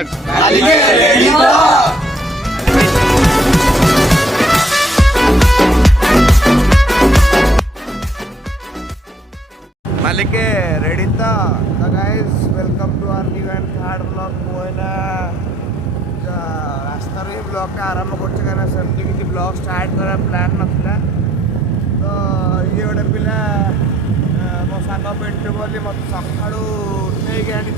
मालिक रेडी तो guys welcome to our new and third blog मोना रास्तार ही ब्लॉग का आरंभ करमती किसी ब्लॉग स्टार्ट कर प्लान नाला तो ये गोटे पिला मो सांग पिंटू बोली मत सका उठे आनी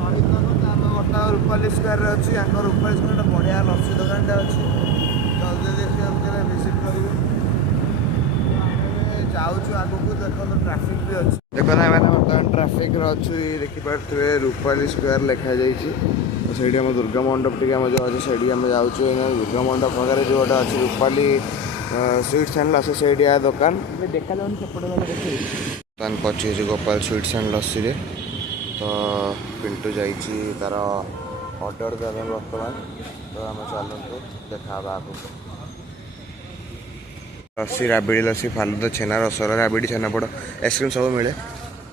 सहित बर्तमान रूपाली स्क्वायर अच्छी रूपाली स्क्वायर बढ़िया लस्सी दुकान अच्छी जल्दी जल्दी विजिट करेंगे जाऊँ आगू देखो ट्राफिक भी अच्छे देखो ना मैंने बर्तमान ट्राफिक अच्छी देखिपे रूपाली स्क्वायर लिखा जाइए तो सही आम दुर्गा मंडप टी जो अच्छे से जाऊँ दुर्गा मंडप पाखे जो गोटे अच्छी रूपाली स्वीट्स एंड लस्सी से दुकान देखा जाऊन दुकान पची गोपाल स्वीट्स एंड लस्सी रे तो पिंटू जाइए तार ऑर्डर देवे बर्तमान तो आम चलते देखा आगू लस्सी राबिड़ी लस्सी फालुदा छेना रसगोल्ला राबिड़ी छेनापोड़ आइसक्रीम सब मिले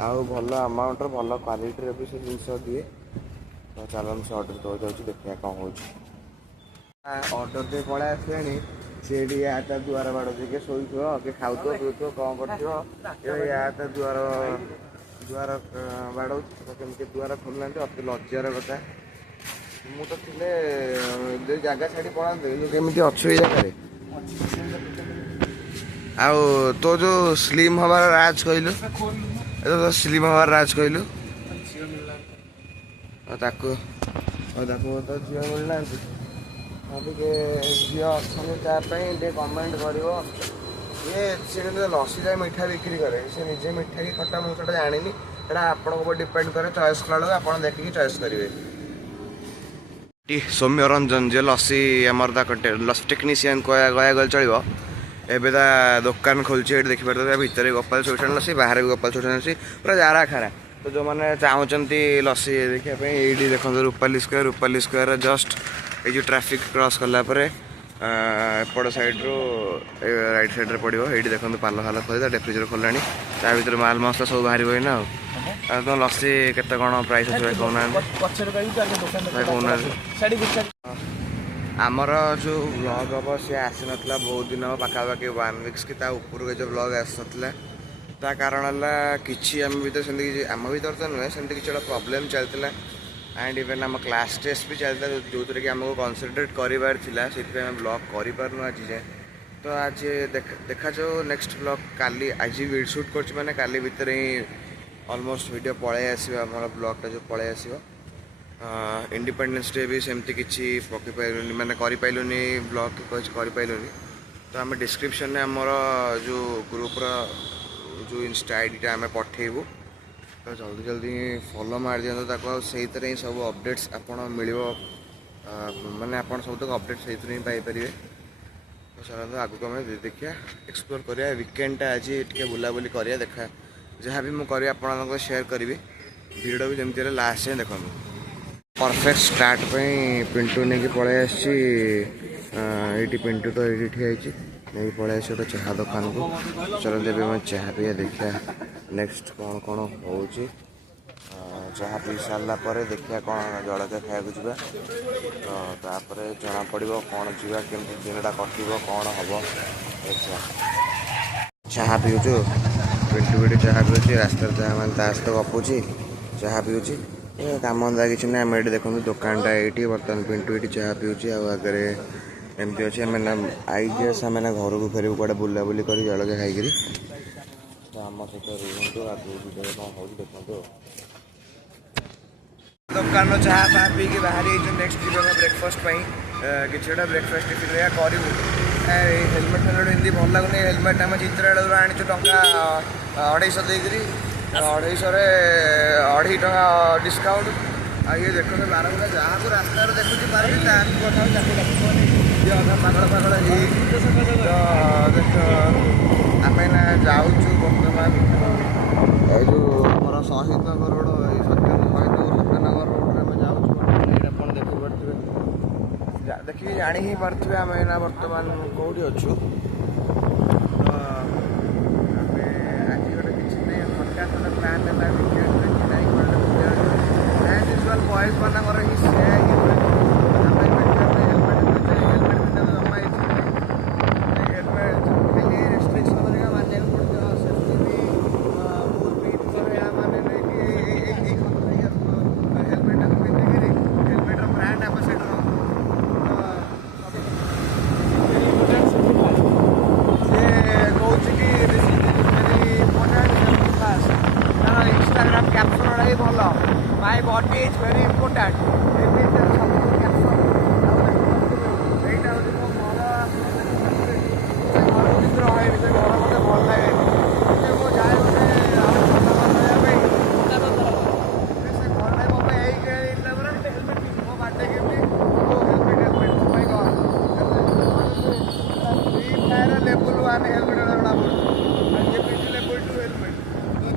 आउ भल अमाउंट भल क्वालिटी भी से जिन दिए तो चलो से ऑर्डर दे जाऊँ देखिए कौन हो ऑर्डर दे पड़े आसे सी या दुआर बाड़ के शोथ कि खाऊ पीऊ कौन कर या दुआर दुआर बाड़ कमी दुआर खोलना अति लज्जार कथा मु तो थे जगह छाड़ी पड़ाते केमी अच्छे जगह आउ तो जो स्लिम हमार राज कहलु तो स्लिम हमार राज कहलु ताको तो झील मिलना झी अच्छे कमेंट कर ये लस्सी जाए मिठा बिक्री करे से निजे मिठा कि खटा मुझे जानी एटा आपको डिपेंड करे चॉइस कला आप देखिए चॉइस करेंगे सौम्य रंजन जे लस्सी आमर लस्सी टेक्नीशियन कह गल चलो एबे दुकान खोलचे देखिए भितर गोपाल स्वीट्स एंड लस्सी बाहर भी गोपाल स्वीट्स एंड लस्सी पूरा जारा खारा तो जो मैंने चाहते लस्सी देखा ये देखो रूपाली स्क्वायर जस्ट ये ट्रैफिक क्रॉस कलापर एपट साइड रू राइट साइड रे पड़ो ये देखो पाल फाल खोल डेफ्रिजर खोला ता भर माल मसला सब बाहर ना तुम लस्सी केते कौन प्राइस अच्छे कहना आमर जो ब्लॉग हम सी आसी नाला बहुत दिन पाखापाखि 1 वीक्स कि ऊपर जो ब्लॉग आसना ता कारण है कि आम भर से आम भर तो नुहे से किसी गोटे प्रोब्लेम चलता एंड इवेन आम क्लास टेस्ट भी चलता जो थे कि आमको कनसेंट्रेट करार से ब्लॉग कर आज जाए तो आज देखा जाओ नेक्स्ट ब्लॉग काली आज शूट कर मैंने काली भितर ही ऑलमोस्ट वीडियो पलि आसो आम ब्लॉगटा जो पलि आसो इंडिपेंडेंस डे भी सेमती किसी पकई पाइलुनि मैंने करें ब्लॉग करें तो आम डिस्क्रिप्शन में आमर जो ग्रुपर जो इंस्टा आईडीटा आम पठेबू तो जल्दी जल्दी फॉलो मार दिखाँ से ही सब अपडेट्स आपड़ मिल माने आप सब तक अपडेट से ही पाइपर तो चलो आगू आम देखिए एक्सप्लोर करिया वीकेंडटा आज टे बुलाबुली करिया देखा जहाँ भी मुझे आप शेयर करी वीडियो भी जमी लास्ट जाए देखो परफेक्ट स्टार्ट पिंटू नहीं पलि आसी पिंटू तो ये ठिया नहीं पलि आसी गोटे चाह दुकान को चलो जब मैं चाह पी देखा नेक्स्ट कौन कौन हो चाह पी सारापर देखिए कौन जलखिया खाया जा तो जना पड़ो कौन जा केमती दिनटा कटो कौन हम देखा चाह पीऊँ पिंटू भी चाह पीऊँ रास्ता जहाँ मैंने सहित गपुची चाह पीऊँ काम धंदा किसी ना आम ये देखो दुकानटा ये बर्तमान पिंटू ये चाह पीऊँ आगे एमती अच्छे मैंने आई गेस आम घर को फेर कड़े बुलाबुली कर जलखिया खाई तो आम सहित रुहतु आगे वीडियो कौन हो देखो दुकान चाह फाह पी के बाहर नेक्स्ट जीवन ब्रेकफास्ट कि गोटे ब्रेकफास्ट टिफिन या करूँ हेलमेट फेलमेट एमती भल लगुनि हेलमेट आम चित्राड़ू आनी टंका 250 देकर 250 टका डिस्काउंट ये देखो बारबुला जहाँ को रास्ता देखुची पार्टी ये अधा पागल पागल तो आम जाऊँ बर्तमान ये जो आम शहीद नगर रोड सत्यनगर रोड आम जाऊँ देखिए जानी ही पारे आम एना बर्तमान कौटी अच्छु प्लान ମାନଙ୍କର ହିଁ ସେୟା ହିଁ ହୁଏ। ଆମେ ହେଲମେଟ୍ ପିନ୍ଧିବା ଜମା ଇଚ୍ଛା ନାହିଁ। ହେଲମେଟ୍ ଖାଲି ରେଷ୍ଟ୍ରିକ୍ସନ୍ ହେରିକା ମାନିବାକୁ ପଡ଼ୁଛି। ସେଫ୍ଟି ବି ବହୁତ ସ୍ପିଡ୍ କରିବା ମାନେ ନେଇକି ଏଇ କଥା ହେଲମେଟ୍ଟାକୁ ପିନ୍ଧିକିରି ହେଲମେଟ୍ର ବ୍ରାଣ୍ଡ ଆମ୍ବାସେଡ଼ର Instagram caption ହିଁ ଭଲ। My body is very important। ଏବେ ସବୁ caption ଏଇଟା ହେଉଛି ମୋ ଘର। ସେ ଘର ଭିତରେ ରହେନି, ସେ ଘର ମୋତେ ଭଲ ଲାଗେନି। ମୁଁ ଯାଏ ଗୋଟେ କରିବା ପାଇଁ ସେ ଘରଟା ମୋ ପାଇଁ ହେଇକି ହେଇଥିଲା ପରା। ହେଲମେଟ୍ ମୋ ବାର୍ଥଡେ ଗିଫ୍ଟ ଓ ହେଲମେଟ୍ ଭାଇ କ'ଣ ଫ୍ରି ଫାୟାର ଲେବୁଲ୍ 1 ହେଲମେଟ୍ ଜଣା ପଡ଼ୁଛି। ଲେବୁଲ୍ 2 ହେଲମେଟ୍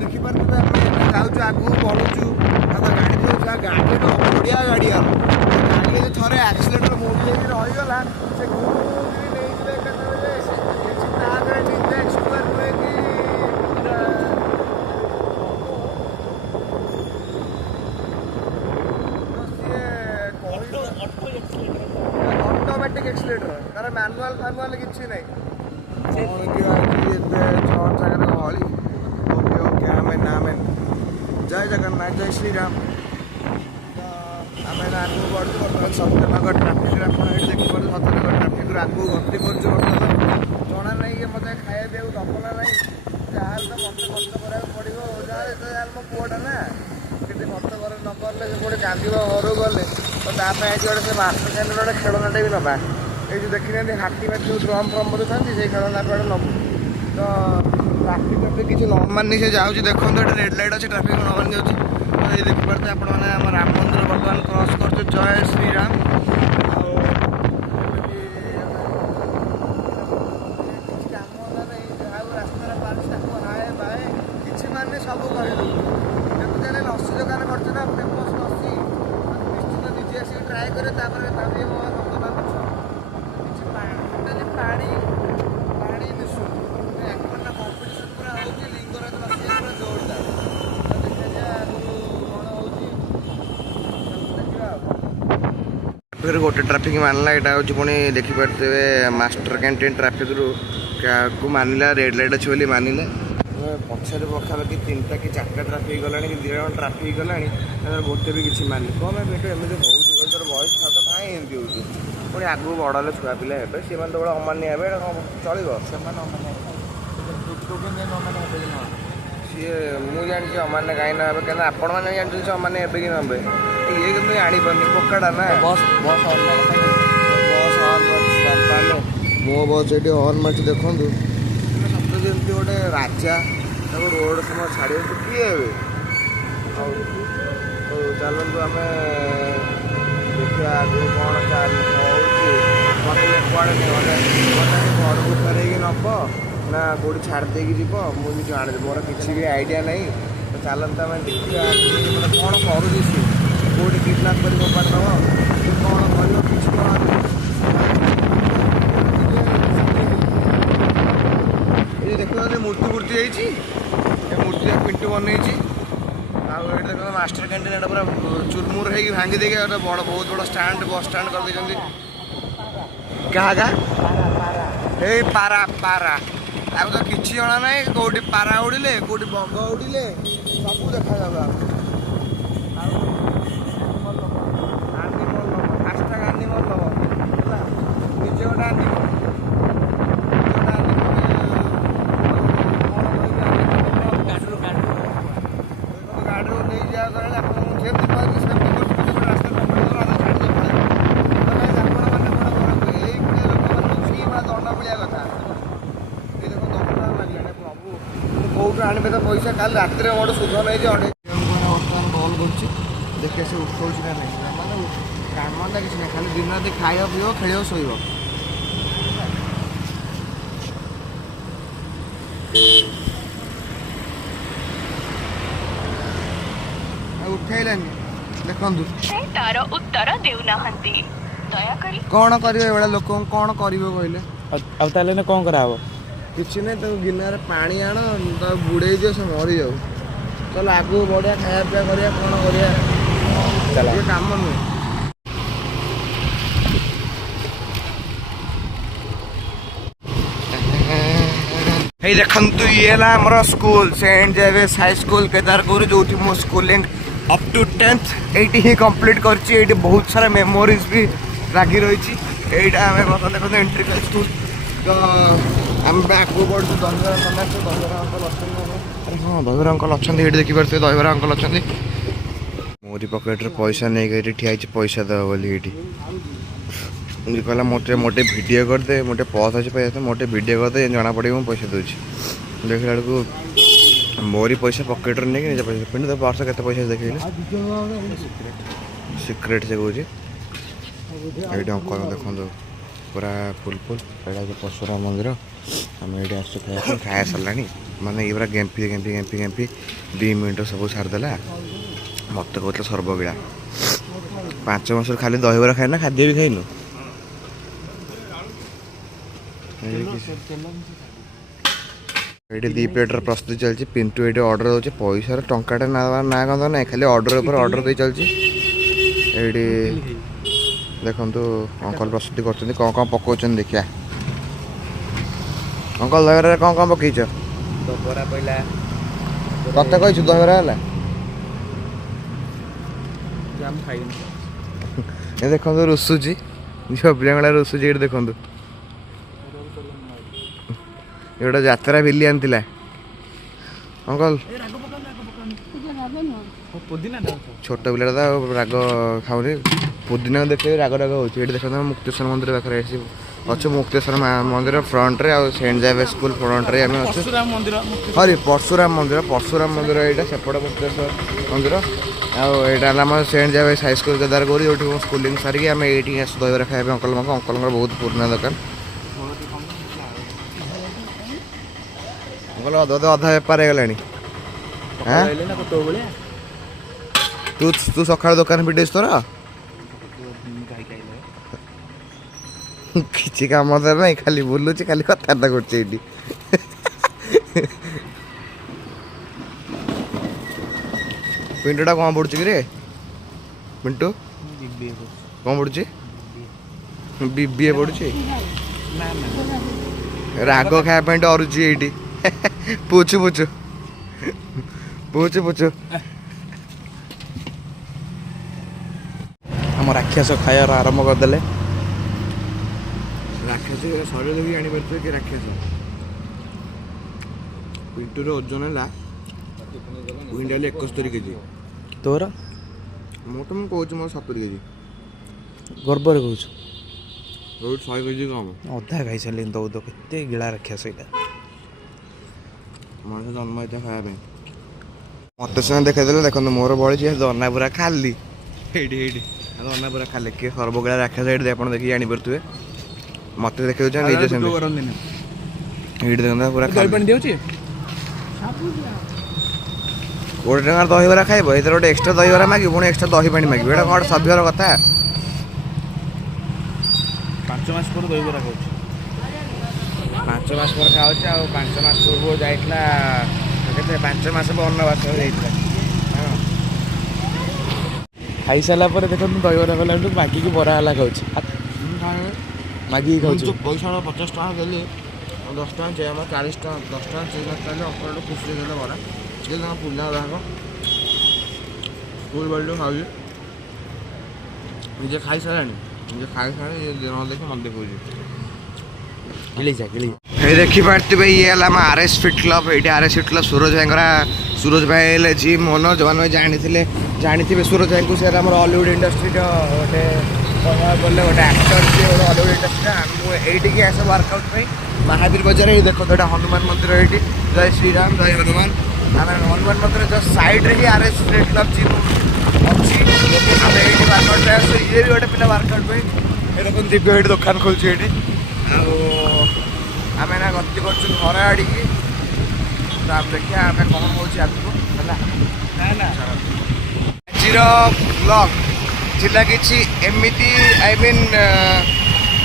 ଦେଖିପାରୁଛୁ। ଆମେ ଯାଉଛୁ ଆଗକୁ ବଢ଼ୁଛୁ ଆଉ ଗାଡ଼ି ଦେଉଛୁ। ଗାଡ଼ିର ବଢ଼ିଆ ଗାଡ଼ି ଆଉ ଗାଡ଼ି ଯଦି ଥରେ ଆକ୍ସିଲେଟର ମୋଡ଼ି ହେଇକି ରହିଗଲା ସେ ଘୁରି ନେଇଯିବେ କେତେବେଳେ କିଛି ତା ଆଗରେ ନିଜେ ଏକ୍ସପ୍ଲୋର ହୁଏ କି ଅଟୋମେଟିକ୍ ଏକ୍ସିଲେଟର ତାର ମାନୁଆଲ୍ ଫାନୁଆଲ୍ କିଛି ନାହିଁ। କ'ଣ କି ଆଜି ଏତେ ଛଅ ଜାଗାରେ ଗହଳି। ଓକେ ଆମେ ଜୟ ଜଗନ୍ନାଥ, ଜୟ ଶ୍ରୀରାମ। ତ ଆମେ ଆଗକୁ ବଢ଼ୁଛୁ। ବର୍ତ୍ତମାନ ସତ୍ୟନଗର ଟ୍ରାଫିକ୍ରେ ଆପଣ ଏଇଠି ଦେଖିପାରୁଛୁ। ସତ୍ୟନଗର ଟ୍ରାଫିକ୍ରୁ ଆଗକୁ ଗତି କରୁଛୁ। ବର୍ତ୍ତମାନ ଜଣା ନାହିଁ କି ମୋତେ ଖାଇବା ପିଇବାକୁ ଦେବ ନା ନାହିଁ। ଯାହାହେଲେ ତ ମୋତେ କଷ୍ଟ କରିବାକୁ ପଡ଼ିବ। ଯାହାହେଲେ ଏତେ ଯାହାହେଲେ ମୋ ପୁଅଟା ନା, କେତେ କଷ୍ଟ କରି ନ କଲେ ସେ ଗୋଟେ କାନ୍ଦିବ। ଘରକୁ ଗଲେ ତ ତା ପାଇଁ ଆଜି ଗୋଟେ ସେ ମାଷ୍ଟର କ୍ୟାଣ୍ଟିନ୍ର ଗୋଟେ ଖେଳନାଟେ ବି ନେବା। ଏଇ ଯେଉଁ ଦେଖିନାହାନ୍ତି ହାତୀ ମାଟି ଯେଉଁ ଡ୍ରମ୍ ଫ୍ରମ୍ ବସୁଥାନ୍ତି ସେଇ ଖେଳନା କୁଆଡ଼େ ନେବୁ। ତ ଟ୍ରାଫିକ୍ କିଛି ନ ମାନି ସେ ଯାଉଛି। ଦେଖନ୍ତୁ ଏଠି ରେଡ୍ ଲାଇଟ୍ ଅଛି, ଟ୍ରାଫିକ୍ ନ ମାନି ଯାଉଛି। ତ ଏଇ ଦେଖିପାରୁଥିବେ ଆପଣମାନେ ଆମ ରାମ ମନ୍ଦିର ବର୍ତ୍ତମାନ କ୍ରସ୍ କରୁଛୁ। ଜୟ ଶ୍ରୀରାମ। ଆଉ କିଛି କାମ ହେଲା ନାହିଁ। ଯାହାକୁ ରାସ୍ତାରେ ପାରୁଛି ତାକୁ ହାଏ ବାଏ କିଛି ମାନେ ସବୁ କହିଦେଉଛି। ଯେମିତି ହେଲେ ଲସି ଦୋକାନ କରୁଛୁ ନା, ଫେମସ୍ ଲସି ନିଶ୍ଚିତ ନିଜେ ଆସିକି ଟ୍ରାଏ କରିବେ। ତାପରେ ଭାବିବେ ମୋ ସତ ନା ମିଛ। କିଛି ପାଣି ମିଶୁନି। କମ୍ପିଟିସନ୍ ପୁରା ହେଉଛି। ଲିଙ୍ଗରାଜ ଲସି ପୁରା ଜୋରଦାର। ଦେଖିବା ଆଗକୁ କ'ଣ ହେଉଛି ଦେଖିବା ଆଉ। ଫେର ଗୋଟେ ଟ୍ରାଫିକ୍ ମାନିଲା। ଏଇଟା ହେଉଛି ପୁଣି ଦେଖିପାରୁଥିବେ ମାଷ୍ଟର କ୍ୟାଣ୍ଟିନ୍ ଟ୍ରାଫିକ୍ରୁ କାହାକୁ ମାନିଲା। ରେଡ୍ ଲାଇଟ୍ ଅଛି ବୋଲି ମାନିଲା। ପଛରେ ପାଖାପାଖି 3ଟା କି 4ଟା ଟ୍ରାଫିକ୍ ଗଲାଣି କି 2 ଜଣ ଟ୍ରାଫିକ୍ ଗଲାଣି। ତାଙ୍କର ଗୋଟେ ବି କିଛି ମାନି କ'ଣ ପାଇଁ ଏଇଟା ଏମିତି ହେଉଛି। ତୋର ବୟସ ତ କାହିଁ ଏମିତି ହେଉଛି। ପୁଣି ଆଗକୁ ବଡ଼ ହେଲେ ଛୁଆ ପିଲା ହେବେ, ସେମାନେ ତ ଗୋଟେ ଅମାନିଆ ହେବେ। ଏଇଟା କ'ଣ ଚଳିବ? ସେମାନେ ଅମାନିଆ ସିଏ ମୁଁ ଜାଣିଛି ଅମାନ୍ୟ କାହିଁ ନ ହେବେ, କାହିଁକିନା ଆପଣମାନେ ଜାଣିଛନ୍ତି ସେ ଅମାନ୍ୟ ହେବେ କି ନ ହେବେ। ଇଏ କିନ୍ତୁ ଜାଣିପାରୁନି ପକ୍କାଟା ନା। ବସ୍ ହର୍ନ ମାରୁଛି। ମୋ ବସ୍ ଏଠି ହର୍ନ ମାରୁଛି ଦେଖନ୍ତୁ। ସତ ଯେମିତି ଗୋଟେ ରାଜା ତାକୁ ରୋଡ଼ ସମୟ ଛାଡ଼ିବାକୁ କିଏ ହେବେ। ହଉ ଚାଲନ୍ତୁ ଆମେ ଦେଖିବା ଆଗକୁ କ'ଣ ହେଉଛି। ମୋତେ କୁଆଡ଼େ ନେବ ଘରକୁ ଫେରେଇକି ନେବ ନା କେଉଁଠି ଛାଡ଼ି ଦେଇକି ଯିବ ମୁଁ ବି ଜାଣିବି। ମୋର କିଛି ବି ଆଇଡ଼ିଆ ନାହିଁ। ତ ଚାଲନ୍ତୁ ଆମେ ଦେଖିବା ମାନେ କ'ଣ କରୁଛି ସିଏ। କେଉଁଠି କିଡ଼ନାପ୍ କରି ମୋବାଇଲ୍ ନେବ ସେ କ'ଣ କରିବ କିଛି ଜଣାନି। ଏଇ ଦେଖୁଛନ୍ତି ମୂର୍ତ୍ତି ହେଇଛି। ଏ ମୂର୍ତ୍ତି ପିଣ୍ଟୁ ବନେଇଛି। ଆଉ ଏଇଠି ଦେଖନ୍ତୁ ମାଷ୍ଟର କ୍ୟାଣ୍ଟିନ୍ ଏଇଟା ପୁରା ଚୁରମୁର ହେଇକି ଭାଙ୍ଗି ଦେଇକି ଗୋଟେ ବହୁତ ବଡ଼ ଷ୍ଟାଣ୍ଡ ବସ୍ ଷ୍ଟାଣ୍ଡ କରିଦେଇଛନ୍ତି। କାହା ଏଇ ପାରା ଆଉ ତ କିଛି ଜଣା ନାହିଁ। କେଉଁଠି ପାରା ଉଡ଼ିଲେ କେଉଁଠି ବଗ ଉଡ଼ିଲେ ସବୁ ଦେଖାଯାଉ। ଆଉ ଆନିମଲ୍ ନେବ ହାସଟ୍ୟାଗ୍ ଆନିମଲ୍ ନେବ ହେଲା। ନିଜେ ଗୋଟେ ଆନିମଲ୍ ଗାଡ଼ିରୁ ନେଇଯିବା କହିଲେ ଆପଣଙ୍କୁ ଯେମିତି କହିଲି ସେମିତି କରୁଛନ୍ତି। ରାସ୍ତା ଆପଣମାନେ କରନ୍ତୁ। ଏଇଭଳିଆ ଲୋକମାନଙ୍କୁ ଫ୍ରି ବା ଦଣ୍ଡ ମିଳିବା କଥା। ଏଇ ଦେଖ ଦଣ୍ଡ ଲାଗିଲାଣି ପ୍ରଭୁ। ମୁଁ କେଉଁଠୁ ଆଣିବେ ତ ପଇସା। କାଲି ରାତିରେ ଗୋଟେ ସୁଧ ନେଇଛି ବର୍ତ୍ତମାନ କଲ୍ କରୁଛି ଦେଖିବା ସେ ଉଠଉଛି ନା ନାହିଁ। ମାନେ କାମଟା କିଛି ନାହିଁ, ଖାଲି ଦିନ ରାତି ଖାଇବ ପିଇବ ଖେଳିବ ଶୋଇବ। ଉଠେଇଲାନି ଦେଖନ୍ତୁ। ତାର ଉତ୍ତର ଦେଉନାହାନ୍ତି, ଦୟାକରି କ'ଣ କରିବ ଏଭଳିଆ ଲୋକଙ୍କୁ କ'ଣ କରିବ କହିଲେ। ଆଉ ତାହେଲେ କ'ଣ କରାହବ? କିଛି ନାହିଁ, ତାକୁ ଗିନାରେ ପାଣି ଆଣ ତାକୁ ବୁଡ଼େଇ ଦିଅ ସେ ମରିଯାଉ। ଚାଲ ଆଗକୁ ବଢ଼ିଆ ଖାଇବା ପିଇବା କରିବା କ'ଣ କରିବା। चला ये काम नुहे हे देखंतु ये ला हमर school Saint Xavier's high school Kedarpur जो मो स्कूलिंग अप टू 10th एटी ही कंप्लीट करछि एटी बहुत सारा मेमोरीज भी लागी रही एटा हमें बता देखो एंट्री स्कूल तो हम बैक को बोर्ड दहरा समाज दहरा अंकल अछन हां दहरा अंकल अछन एटी देखि परते दहरा अंकल अछन मोरी पॉकेट रे पैसा नहीं गई ठिया पैसा दे बोली एटी मुझे कहला मोटे मोटे वीडियो कर दे मोटे पॉज अच्छे पैसा मोटे वीडियो कर दे जना पड़े मैं पैसा दूसरी देखला बेलू मोरी पैसा पकेट रे नहीं निज पैसा पिंड वर्ष के पैसा देखे सिक्रेट से कहे ये अंकल देखो पूरा फुल फुल एटा परशुराम मंदिर आम ये आस खाया सारा माने ये पूरा गेम्पी गेम्पी गेम्पी गेम्पी 2 मिनट सब सारिदेला मत कहते सर्वगिड़ा 5 मास खाली दहीबरा खाए ना खाद्य भी खाइनु ये 2 प्लेटर प्रस्तुति चलती पिंटू ये ऑर्डर होचे पैसा टंकाटा ना गंध ना खाली ऑर्डर ऊपर ऑर्डर दे चलती ये देखो अंकल प्रस्तुति कर कौन पकाउन देखिया अंकल दहीबरा कौन पकईच बरा पहला कत कही दहीबरा है जाम खाइनी ये देखो रुसुची झील पिला रुसुची ये देखो ये गोटे यात्रा बिल्ली आनी अंकल छोट पिला राग खाऊनी पुदीना देखे राग राग हो देखो मुक्तेश्वर मंदिर पाखे अच्छे मुक्तेश्वर मंदिर फ्रंट रे और सेंट जेवियर्स स्कूल फ्रंट रे आम अच्छे हरी परशुराम मंदिर यहाँ सेपट मुक्तेश्वर मंदिर आम Saint Xavier's high school Kedarpur जो स्कूलिंग सारिकी आम ये आस दहीबरा खाया अंकल अंकल बहुत पुराना दुकान अंकल अधा अधा बेपार हो तू सका दुकान फिटे तोर किसी काम ना खाली बुलुची खाली कथबार्ता कर पिंटूटा कौन पड़ुची कि रे पिंटू कौन पड़ुची बीबीए पड़ुची राग खाया डरुची ये पूछू पूछू पूछू पूछू हम राक्षस खाया आरंभ करदे राक्षस शरीर देखिए जापर कि राक्षस पिंटूर ओजन है क्विंटाल 71 केजी तोर मो तो मुझे मोर 70 केजी गर्व कहूँ 100 केजी कम अधा खाई सारे दौद के गिला राक्षस यहाँ मनुष्य जन्म होता खाया मत सीना देखा देखो मोर बड़ी दना पूरा खाली दना पूरा खाली किए सर्वगिड़ा राक्षस ये आप देखिए जापे मत देखे निजे ये देखा पूरा गोटे टकर दहीबरा खाइब ये गोटे एक्सट्रा दहीबरा मागे पुणी एक्सट्रा दही पानी मागे ये कौन सभ्यर कथा 5 मास पर दहीबरा खाऊ 5 मास पर खाऊ 5 मास पूर्व जाइला 5 मास अन्नवास खाई सारा देखो दहीबरा गला मागिक बरा है खाऊ मागिक खाऊ पैसा 50 टका देली 10 टका चाहिए 40 टका 10 टका चाहिए अंकल खुशी देते बरा पुला रहा स्कूल बल्टू खाऊ निजे खाई सारा निजे खाई सारा न देख मन देखा गिली जा गिली ये देखी पार्थे ये आरएस फिट क्लब ये आरएस फिट क्लब सूरज भाई सूरज भाई जिम ओनर जो मैंने जानी सूरज भाई को से हॉलीवुड इंडस्ट्री गोटे बोले गोटे एक्टर सी गोटे हॉलीवुड इंडस्ट्री ये आस वर्कआउट महावीर बजार ये देखो तो हनुमान मंदिर ये जय श्रीराम जय हनुमान आम हनुमान मंदिर जस्ट साइड रे ही आरएस फिट क्लब जिम अच्छी आम ये वर्कआउट आस ये भी गोटे पिला वर्कआउट ये देखो दिव्य ये दुकान खोलुचे ये आम ना गति कर घर आड़ी देखिए आम कौन हो ब्लॉग जिला कि एमती आई मीन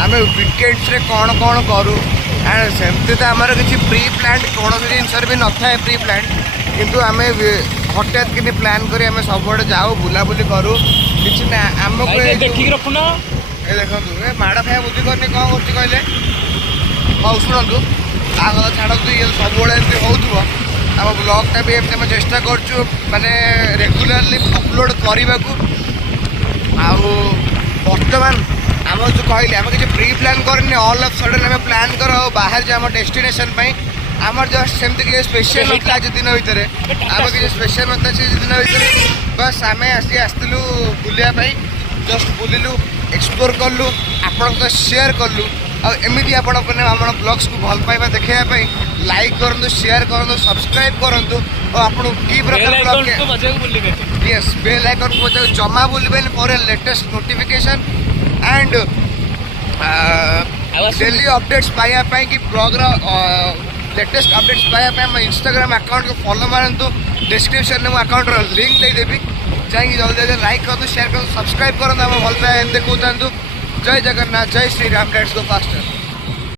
आम वीकेंड्स रे कौन कौन करूँ एंड सेमती तो आमर किसी प्री प्लान कौन जिन भी न था प्री प्लान किंतु आम हठात कि प्लान करी आम सब जाऊ बुलाबुली करूँ किसी ना आमको देखिक रखुन ए देखो ए माड़ खाया बुद्धि करनी कौन कर कहले हूँ शुणु आग छाड़ू ये सब एमती हो आम ब्लॉगटा भी एमती आम चेष्टा करूँ माने रेगुलारली अपलोड करने को बर्तमान आम जो कहले आम किसी प्री प्लान करनी ऑल ऑफ सडन आम प्लान कर बाहर जो आम डेस्टिनेशन आमर जस्ट सेमती किसी स्पेशल नता आज दिन भितर आम किसी स्पेशल नता दिन भितर बस आम आसलु बुलायापी जस्ट बुलिलु एक्सप्लोर कलु आपण तो शेयर कलु आमती आपण आम ब्लॉग्स को भल पाइबा देखापी लाइक करूँ शेयर करूँ सब्सक्राइब करूँ और आपको कि प्रकार यस बेल आइकन को बजाऊ जमा बुलबेन for latest notification and daily updates पाइबापी कि ब्लॉग लेटेस्ट अपडेट्स पाइबापी आम इंस्टाग्राम अकाउंट को फॉलो मारतु डिस्क्रिप्शन में अकाउंट लिंक देदेवी चाहिए जल्दी जल्दी लाइक करूँ शेयर करूँ सब्सक्राइब करूँ आम भल पाए देखो जय जगन्नाथ जय Shri Ram let's go faster.